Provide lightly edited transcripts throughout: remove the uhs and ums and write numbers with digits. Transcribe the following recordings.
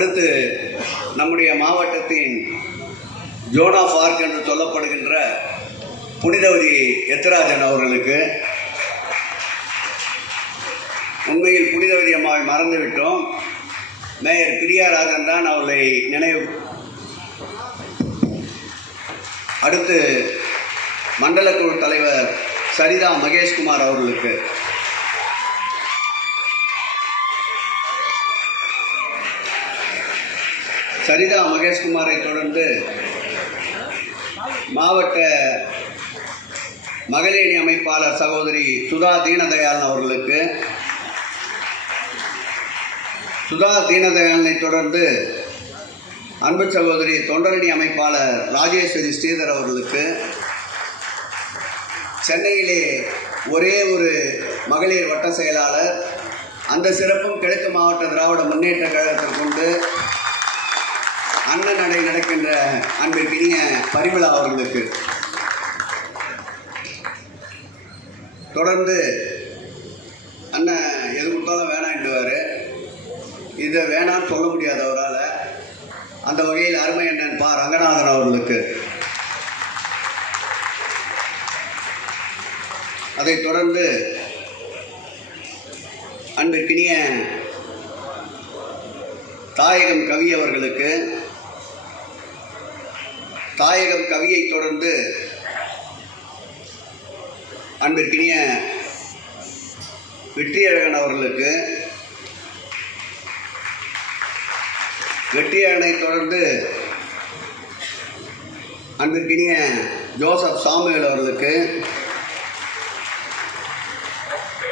அடுத்து நம்முடைய மாவட்டத்தின் ஜோன் ஆஃப் ஆர்க் என்று சொல்லப்படுகின்ற புனிதவதி எத்திராஜன் அவர்களுக்கு, உண்மையில் புனிதவதி அம்மாவை மறந்துவிட்டோம். மேயர் பிரியாராஜன் தான் அவர்களை நினைவு. அடுத்து மண்டல குழு தலைவர் சரிதா மகேஷ்குமார் அவர்களுக்கு, சரிதா மகேஷ்குமாரை தொடர்ந்து மாவட்ட மகளிரணி அமைப்பாளர் சகோதரி சுதா தீனதயாளன் அவர்களுக்கு, சுதா தீனதயாளனை தொடர்ந்து அன்பு சகோதரி தொண்டரணி அமைப்பாளர் ராஜேஸ்வரி ஸ்ரீதர் அவர்களுக்கு, சென்னையிலே ஒரே ஒரு மகளிர் வட்ட செயலாளர், அந்த சிறப்பும் கிழக்கு மாவட்ட திராவிட முன்னேற்ற கழகத்திற்கொண்டு அண்ணன் நடை நடக்கின்ற அன்பிற்கினிய பரிமளா அவர்களுக்கு, தொடர்ந்து அண்ணன் எது கொடுத்தாலும் வேணான்ட்டுவார். இதை வேணான்னு சொல்ல முடியாது அவரால். அந்த வகையில் அருமை அண்ணன் பா ரங்கநாதன் அவர்களுக்கு, அதைத் தொடர்ந்து அன்பிற்கினிய தாயகம் கவி அவர்களுக்கு, தாயகம் கவியை தொடர்ந்து அன்பிற்கினிய வெற்றியழகன் அவர்களுக்கு, வெற்றியழகனை தொடர்ந்து அன்பிற்கினிய ஜோசப் சாமுவேல் அவர்களுக்கு,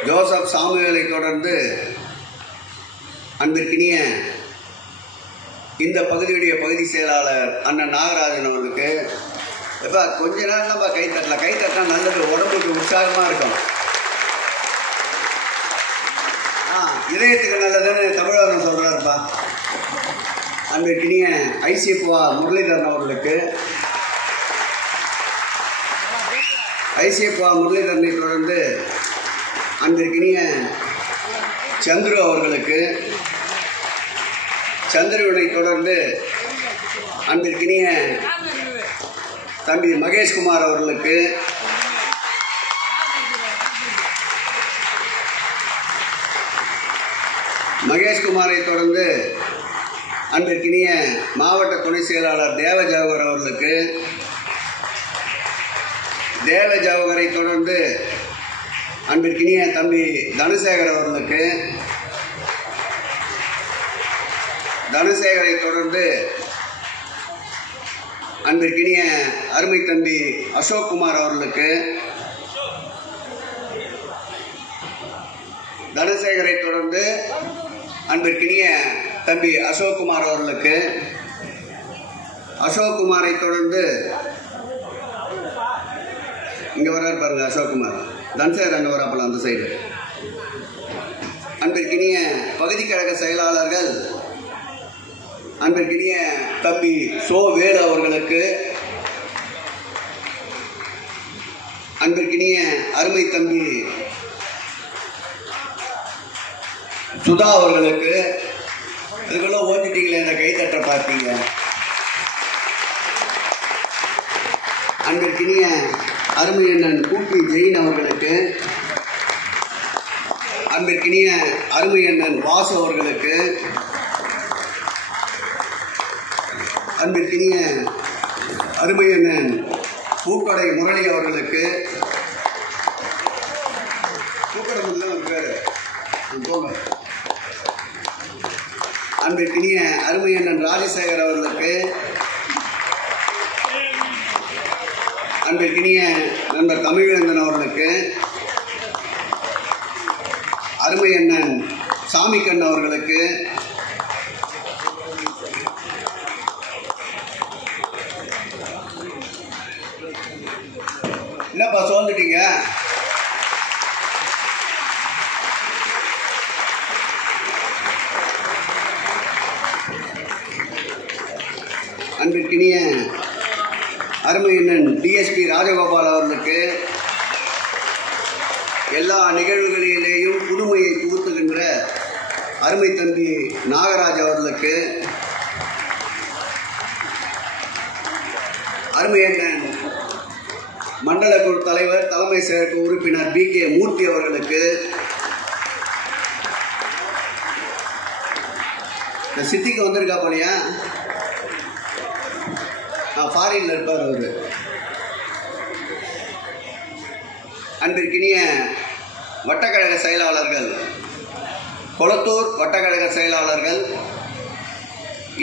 ஜோசப் சாமுவேலை தொடர்ந்து அன்பிற்கினிய இந்த பகுதியுடைய பகுதி செயலாளர் அண்ணன் நாகராஜன் அவர்களுக்கு. இப்போ கொஞ்ச நேரம் நம்ம கை தட்டலாம், கை தட்டினா நல்லது, உடம்புக்கு உற்சாகமாக இருக்கும். இதயத்துக்கு நல்லதுன்னு தமிழகம் சொல்கிறாருப்பா. அன்பிற்கினிய ஐசிஎஃப்வா முரளிதரன் அவர்களுக்கு, ஐசிஎஃப்வா முரளிதரனை தொடர்ந்து அன்பிற்கினிய சந்துரு அவர்களுக்கு, சந்திரனை தொடர்ந்து அன்பிற்கினிய தம்பி மகேஷ்குமார் அவர்களுக்கு, மகேஷ்குமாரை தொடர்ந்து அன்பிற்கினிய மாவட்ட துணை செயலாளர் தேவ ஜவஹர் அவர்களுக்கு, தேவ ஜவஹரை தொடர்ந்து அன்பிற்கினிய தம்பி தனசேகர் அவர்களுக்கு, தனசேகரை தொடர்ந்து அன்பிற்கினிய அருமை தம்பி அசோக்குமார் அவர்களுக்கு, தனசேகரை தொடர்ந்து அன்பிற்கினிய தம்பி அசோக்குமார் அவர்களுக்கு, அசோக்குமாரை தொடர்ந்து இங்கே வர்றார் பாருங்க அசோக்குமார், தனசேகர் அங்கே வராப்பல அந்த சைடு. அன்பிற்கினிய பகுதி கழக செயலாளர்கள் அன்பிற்கினிய தம்பி சோ வேலு அவர்களுக்கு, அன்பிற்கினிய அருமை தம்பி சுதா அவர்களுக்கு. இதுக்குள்ள ஓஞ்சிட்டீங்களே, இந்த கைத்தட்ட பார்த்தீங்க. அன்பிற்கினிய அருமை அண்ணன் கூப்பி ஜெயின் அவர்களுக்கு, அன்பிற்கினிய அருமை அண்ணன் வாசு அவர்களுக்கு, அன்பிற்கினிய அருமை அண்ணன் பூக்கடை முரளி அவர்களுக்கு, பூக்கடை முரளி ஒரு பேர் போங்க, அன்பிற்கினிய அருமை அண்ணன் ராஜசேகர் அவர்களுக்கு, அன்பிற்கினிய நண்பர் தமிழ்வேந்தன் அவர்களுக்கு, அருமை அண்ணன் சாமிக்கண் அவர்களுக்கு, என்னப்பா சோர்ந்துட்டீங்க? அன்பிற்கினிய அருமை அண்ணன் டிஎஸ்பி ராஜகோபால் அவர்களுக்கு, எல்லா நிகழ்வுகளிலேயும் புதுமையை புகுத்துகின்ற அருமை தம்பி நாகராஜ் அவர்களுக்கு, அருமையண்ணன் மண்டல குழு தலைவர் தலைமை செயற்குழு உறுப்பினர் BK மூர்த்தி அவர்களுக்கு, இந்த சித்திக்கு வந்திருக்கா போலியா, ஃபாரின்ல இருப்பார் அவர். அன்பிற்கினிய வட்டக்கழக செயலாளர்கள், கொளத்தூர் வட்டக்கழக செயலாளர்கள்,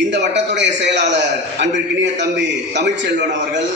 இந்த வட்டத்துடைய செயலாளர் அன்பிற்கினிய தம்பி தமிழ்ச்செல்வன் அவர்கள்,